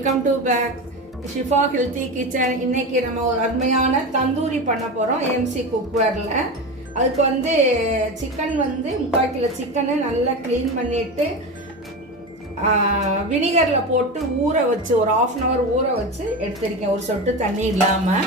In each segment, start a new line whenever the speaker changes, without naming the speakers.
Welcome to back Shifa healthy kitchen இன்னைக்கு நம்ம ஒரு அருமையான தந்தூரி பண்ண போகிறோம் ஏஎம்சி குக்வேரில் அதுக்கு வந்து சிக்கன் வந்து முக்கால் கிலோ சிக்கனை நல்லா க்ளீன் பண்ணிட்டு வினிகரில் போட்டு ஊற வச்சு ஒரு ஆஃப் அன் ஹவர் ஊற வச்சு எடுத்திருக்கேன். ஒரு சொட்டு தண்ணி இல்லாமல்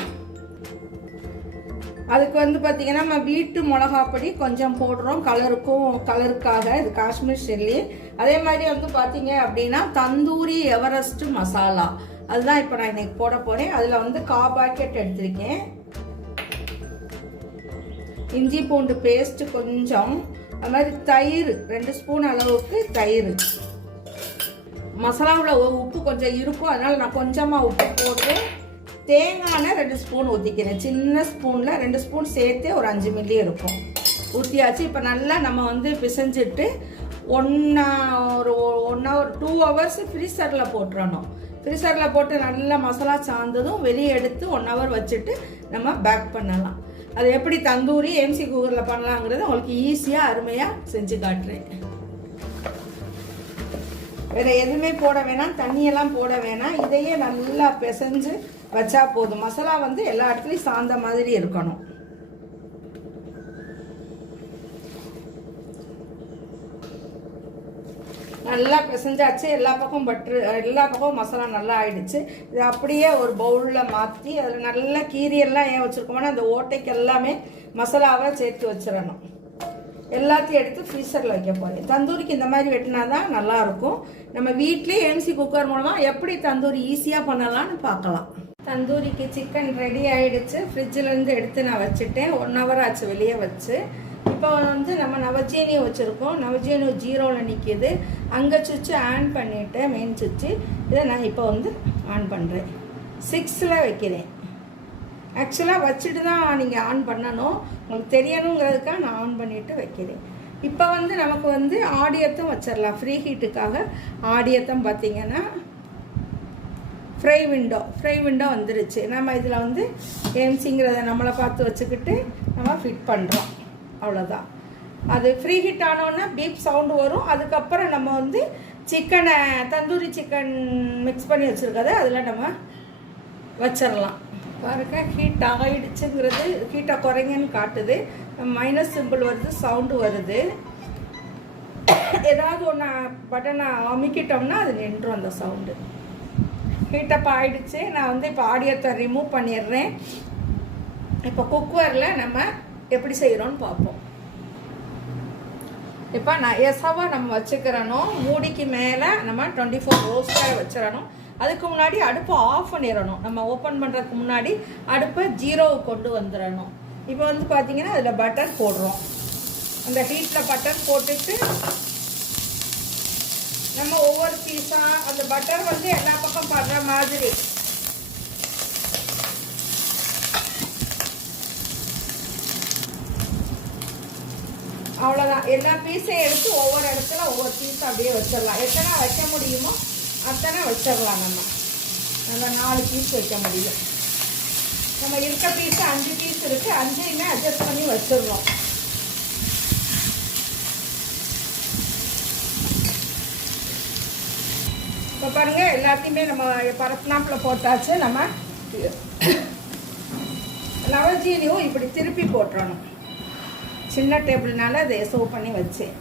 அதுக்கு வந்து பார்த்திங்கன்னா நம்ம வீட்டு மிளகாப்பொடி கொஞ்சம் போடுறோம். கலருக்கும் கலருக்காக இது காஷ்மீர் சில்லி. அதே மாதிரி வந்து பார்த்திங்க அப்படின்னா தந்தூரி எவரெஸ்ட் மசாலா. அதுதான் இப்போ நான் இன்றைக்கி போட போகிறேன் அதில் வந்து கா பாக்கெட் எடுத்திருக்கேன். இஞ்சி பூண்டு பேஸ்ட்டு கொஞ்சம். அது மாதிரி தயிர் ரெண்டு ஸ்பூன் அளவுக்கு தயிர். மசாலாவில் உப்பு கொஞ்சம் இருக்கும். அதனால் நான் கொஞ்சமாக உப்பு போட்டு தேங்காய் ரெண்டு ஸ்பூன் ஊற்றிக்கிறேன் சின்ன ஸ்பூனில் ரெண்டு ஸ்பூன் சேர்த்தே ஒரு அஞ்சு மில்லி இருக்கும் ஊற்றியாச்சு இப்போ நல்லா நம்ம வந்து பிசைஞ்சிட்டு ஒன் ஒரு ஒன் ஹவர் டூ ஹவர்ஸ் ஃப்ரீசரில் போட்டுறணும். ஃப்ரீசரில் போட்டு நல்லா மசாலா சார்ந்ததும் வெளியே எடுத்து ஒன் ஹவர் வச்சுட்டு நம்ம பேக் பண்ணலாம். அது எப்படி தந்தூரி எம்சி குக்கரில் பண்ணலாங்கிறது உங்களுக்கு ஈஸியாக அருமையாக செஞ்சு காட்டுறேன். வேறு எதுவுமே போட வேணாம். தண்ணியெல்லாம் போட வேணாம். இதையே நல்லா பிசைஞ்சு வச்சா போதும். மசாலா வந்து எல்லா இடத்துலையும் சார்ந்த மாதிரி இருக்கணும். நல்லா பிசைஞ்சாச்சு. எல்லா பக்கம் பட்ரு எல்லா பக்கம் மசாலா நல்லா ஆயிடுச்சு. இது அப்படியே ஒரு பவுலில் மாற்றி அதில் நல்லா கீரியெல்லாம் ஏன் வச்சுருக்கோம்னா அந்த ஓட்டைக்கு எல்லாமே மசாலாவை சேர்த்து வச்சிடணும். எல்லாத்தையும் எடுத்து ஃப்ரீசரில் வைக்க போகிறேன் தந்தூரிக்கு இந்த மாதிரி வெட்டினா தான் நல்லாயிருக்கும் நம்ம வீட்லேயே எம்சி குக்கர் மூலமாக எப்படி தந்தூரி ஈஸியாக பண்ணலாம்னு பார்க்கலாம். தந்தூரிக்கு சிக்கன் ரெடி ஆகிடுச்சு ஃப்ரிட்ஜிலேருந்து எடுத்து நான் வச்சுட்டேன். ஒன் ஹவர் ஆச்சு வெளியே வச்சு. இப்போ வந்து நம்ம நவஜீனியை வச்சுருக்கோம். நவஜீனி ஜீரோவில் நிற்கிது அங்கே சுவிட்சு ஆன் பண்ணிவிட்டேன் மெயின் சுவிட்சு. இதை நான் இப்போ வந்து ஆன் பண்ணுறேன் சிக்ஸில் வைக்கிறேன். ஆக்சுவலாக வச்சுட்டு தான் நீங்கள் ஆன் பண்ணணும். உங்களுக்கு தெரியணுங்கிறதுக்காக நான் ஆன் பண்ணிவிட்டு வைக்கிறேன். இப்போ வந்து நமக்கு வந்து ஆடியத்தும் வச்சிடலாம். ஃப்ரீ ஹீட்டுக்காக ஆடியத்தம் பார்த்தீங்கன்னா ஃப்ரை விண்டோ ஃப்ரை விண்டோ வந்துருச்சு. நம்ம இதில் வந்து ஏம்சிங்கிறத நம்மளை பார்த்து வச்சுக்கிட்டு நம்ம ஃபிட் பண்ணுறோம் அவ்வளோதான் அது ஃப்ரீ ஹீட் ஆனோன்னா பீப் சவுண்டு வரும். அதுக்கப்புறம் நம்ம வந்து சிக்கனை தந்தூரி சிக்கன் மிக்ஸ் பண்ணி வச்சுருக்கத அதில் நம்ம வச்சிடலாம் பாருங்க ஹீட் ஆகிடுச்சுங்கிறது ஹீட்டாக குறைங்கன்னு காட்டுது. மைனஸ் சிம்பிள் வருது சவுண்டு வருது. ஏதாவது ஒன்று பட்டனை அமுக்கிட்டோம்னா அது நின்றும் அந்த சவுண்டு ஹீட்டப் ஆகிடுச்சு நான் வந்து இப்போ ஆடியோத்தை ரிமூவ் பண்ணிடுறேன். இப்போ குக்வேரில் நம்ம எப்படி செய்கிறோன்னு பார்ப்போம். இப்போ நான் எசவாக நம்ம வச்சுக்கிறணும் மூடிக்கு மேலே நம்ம டுவெண்ட்டி ஃபோர் ரோஸ்டாக வச்சிடணும். அதுக்கு முன்னாடி அடுப்பை ஆஃப் பண்ணிடணும். நம்ம ஓப்பன் பண்ணுறதுக்கு முன்னாடி அடுப்பை ஜீரோவுக்கு கொண்டு வந்துடணும். இப்போ வந்து பார்த்தீங்கன்னா அதில் பட்டர் போடுறோம். அந்த ஹீட்டில் பட்டர் போட்டுட்டு நம்ம ஒவ்வொரு பீஸாக அந்த பட்டர் வந்து எல்லா பக்கம் படுற மாதிரி. அவ்வளோதான் எல்லா பீஸையும் எடுத்து ஒவ்வொரு இடத்துல ஒவ்வொரு பீஸ் அப்படியே வச்சிடலாம். எத்தனை வைக்க முடியுமோ அத்தனை வச்சிடலாம் நம்ம. நம்ம நாலு பீஸ் வைக்க முடியும். நம்ம இருக்க பீஸ் அஞ்சு பீஸ் இருக்கு. அஞ்சையுமே அட்ஜஸ்ட் பண்ணி வச்சிடுறோம். இப்போ பாருங்கள் எல்லாத்தையுமே நம்ம பரத்னாப்பில் போட்டாச்சு. நம்ம நவஜீனியும் இப்படி திருப்பி போட்டுறணும். சின்ன டேபிள்னால அதை சோவ் பண்ணி வச்சேன்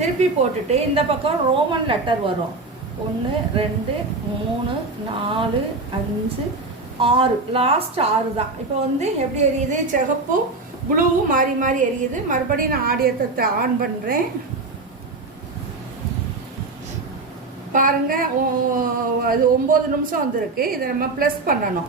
திருப்பி போட்டுட்டு இந்த பக்கம் ரோமன் லெட்டர் வரும். ஒன்று ரெண்டு மூணு நாலு அஞ்சு ஆறு. லாஸ்ட் ஆறு தான். இப்போ வந்து எப்படி எரியுது? சிகப்பும் ப்ளூவும் மாறி மாறி எரியுது. மறுபடியும் நான் ஆடியத்தை ஆன் பண்ணுறேன் பாருங்க ஓ- அது ஒம்பது நிமிஷம் வந்திருக்கு. இதை நம்ம ப்ளஸ் பண்ணணும்.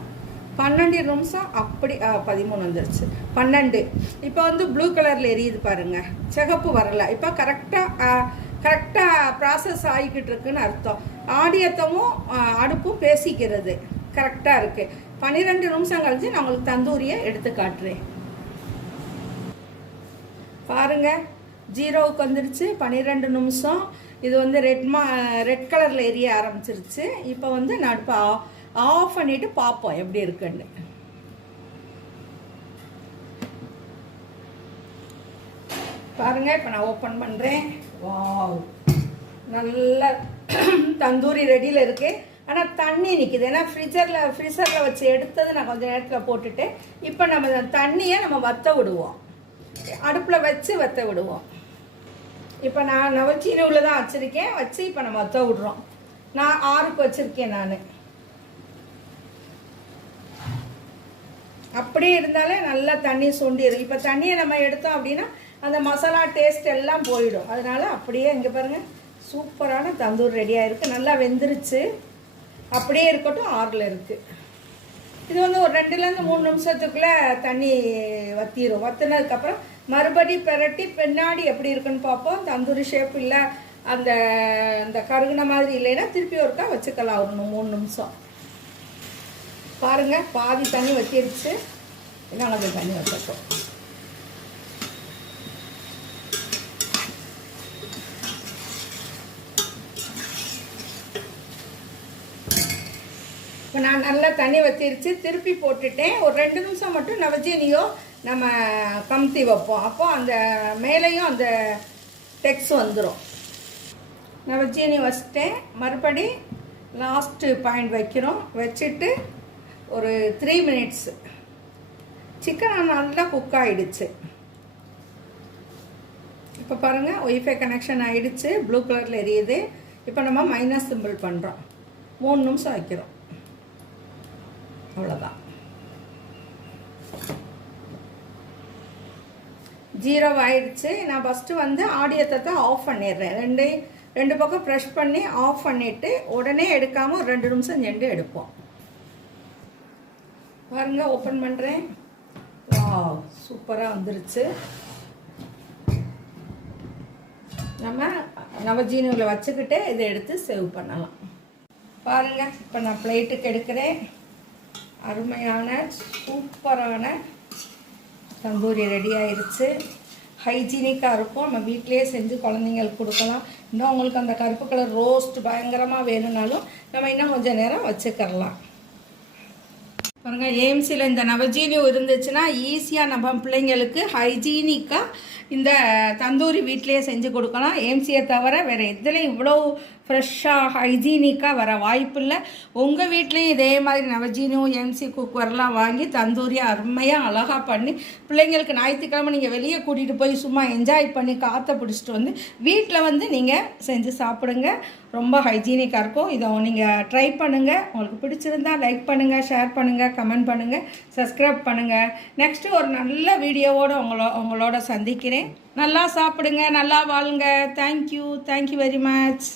பன்னெண்டு நிமிஷம் அப்படி பதிமூணு வந்துருச்சு. பன்னெண்டு. இப்போ வந்து ப்ளூ கலரில் எரியுது பாருங்க. சிகப்பு வரல. இப்போ கரெக்டாக கரெக்டாக ப்ராசஸ் ஆகிக்கிட்டு இருக்குன்னு அர்த்தம். ஆடியத்தமும் அடுப்பும் பேசிக்கிறது. கரெக்டாக இருக்குது பன்னிரெண்டு நிமிஷம் கழிச்சு நான் உங்களுக்கு தந்தூரியை எடுத்து காட்டுறேன். பாருங்க. ஜீரோவுக்கு வந்துருச்சு. பன்னிரெண்டு நிமிஷம். இது வந்து ரெட் மா ரெட் கலரில் எரிய ஆரம்பிச்சிருச்சு. இப்போ வந்து நான் அடுப்பை ஆஃப் பண்ணிவிட்டு பார்ப்போம் எப்படி இருக்குன்னு. பாருங்கள் இப்போ நான் ஓப்பன் பண்ணுறேன் வாவ் நல்ல தந்தூரி ரெடியில் இருக்கு. ஆனால் தண்ணி நிற்கிது ஏன்னா ஃப்ரிட்ஜரில் ஃப்ரீசரில் வச்சு எடுத்தது நான் கொஞ்சம் நேரத்தில் போட்டுட்டு இப்போ நம்ம தண்ணியை நம்ம வற்ற விடுவோம். அடுப்பில் வச்சு வற்ற விடுவோம். இப்போ நான் நவச்சீனி உள்ள தான் வச்சுருக்கேன். வச்சு இப்போ நம்ம வத்த விட்றோம். நான் ஆறுக்கு வச்சுருக்கேன் நான். அப்படியே இருந்தாலே நல்லா தண்ணி சுண்டிடும் இப்போ தண்ணியை நம்ம எடுத்தோம் அப்படின்னா அந்த மசாலா டேஸ்ட் எல்லாம் போயிடும். அதனால அப்படியே இங்கே பாருங்கள் சூப்பரான தந்தூர் ரெடியாக இருக்குது நல்லா வெந்துருச்சு. அப்படியே இருக்கட்டும் ஆறில் இருக்குது இது வந்து ஒரு ரெண்டுலேருந்து மூணு நிமிஷத்துக்குள்ளே தண்ணி வத்திரும். வத்தினதுக்கப்புறம் மறுபடி பெரட்டி பின்னாடி எப்படி இருக்குன்னு பார்ப்போம். தந்தூரி ஷேப் இல்லை அந்த அந்த கருகுன மாதிரி இல்லைன்னா திருப்பி ஒருக்கா வச்சுக்கலாம். ஒரு மூணு நிமிஷம். பாருங்கள் பாதி தண்ணி வத்திருச்சு. நாங்கள் தண்ணி வச்சுருக்கோம். இப்போ நான் நல்லா தண்ணி வத்திருச்சு திருப்பி போட்டுட்டேன். ஒரு ரெண்டு நிமிஷம் மட்டும் நவஜீனியோ நம்ம கமுத்தி வைப்போம். அப்போ அந்த மேலேயும் அந்த டெக்ஸ் வந்துடும் நவஜீனி வச்சிட்டேன் மறுபடி லாஸ்ட்டு பாயிண்ட் வைக்கிறோம். வச்சுட்டு ஒரு த்ரீ மினிட்ஸ் சிக்கன் நல்லா குக் ஆகிடுச்சு இப்போ பாருங்கள் ஒய்ஃபை கனெக்ஷன் ஆகிடுச்சு ப்ளூ கலரில் எரியுது. இப்போ நம்ம மைனஸ் சிம்பிள் பண்ணுறோம் மூணு நிமிஷம் வைக்கிறோம். அவ்வளோதான் ஜீரோ ஆயிடுச்சு. நான் ஃபஸ்ட்டு வந்து ஆடியத்தை ஆஃப் பண்ணிடுறேன். ரெண்டு ரெண்டு பக்கம் ப்ரெஷ் பண்ணி ஆஃப் பண்ணிவிட்டு உடனே எடுக்காமல் ஒரு ரெண்டு நிமிஷம் சென்று எடுப்போம். பாருங்க ஓப்பன் பண்ணுறேன் வா சூப்பராக வந்துருச்சு. நம்ம நவஜீனியில் வச்சுக்கிட்டு இதை எடுத்து சேவ் பண்ணலாம். பாருங்கள் இப்போ நான் பிளேட்டுக்கு எடுக்கிறேன். அருமையான சூப்பரான தந்தூரி ரெடி ஆயிருச்சு. ஹைஜீனிக்காக இருக்கும். நம்ம வீட்டிலேயே செஞ்சு குழந்தைங்களுக்கு கொடுக்கலாம். இன்னும் உங்களுக்கு அந்த கருப்பு கலர் ரோஸ்ட் பயங்கரமாக வேணும்னாலும் நம்ம இன்னும் கொஞ்சம் நேரம் வச்சுக்கரலாம் பாருங்க ஏஎம்சியில் இந்த நவஜீனியம் இருந்துச்சுன்னா ஈஸியாக நம்ம பிள்ளைங்களுக்கு ஹைஜீனிக்காக இந்த தந்தூரி வீட்டிலேயே செஞ்சு கொடுக்கலாம். ஏஎம்சியை தவிர வேறு எதுலையும் இவ்வளோ ஃப்ரெஷ்ஷாக ஹைஜீனிக்காக வர வாய்ப்பு இல்லை உங்கள் வீட்லேயும் இதே மாதிரி நவஜீனியும் எம்சி குக்கர்லாம் வாங்கி தந்தூரியாக அருமையாக அழகாக பண்ணி பிள்ளைங்களுக்கு ஞாயிற்றுக்கிழமை நீங்கள் வெளியே கூட்டிகிட்டு போய் சும்மா என்ஜாய் பண்ணி காற்றை பிடிச்சிட்டு வந்து வீட்டில் வந்து நீங்கள் செஞ்சு சாப்பிடுங்க. ரொம்ப ஹைஜீனிக்காக இருக்கும். இதை நீங்கள் ட்ரை பண்ணுங்கள் உங்களுக்கு பிடிச்சிருந்தா லைக் பண்ணுங்கள் ஷேர் பண்ணுங்கள் கமெண்ட் பண்ணுங்கள் சப்ஸ்கிரைப் பண்ணுங்கள் நெக்ஸ்ட்டு ஒரு நல்ல வீடியோவோடு உங்களோ உங்களோட சந்திக்கிறேன். நல்லா சாப்பிடுங்க நல்லா வாழுங்க. Thank you thank you very much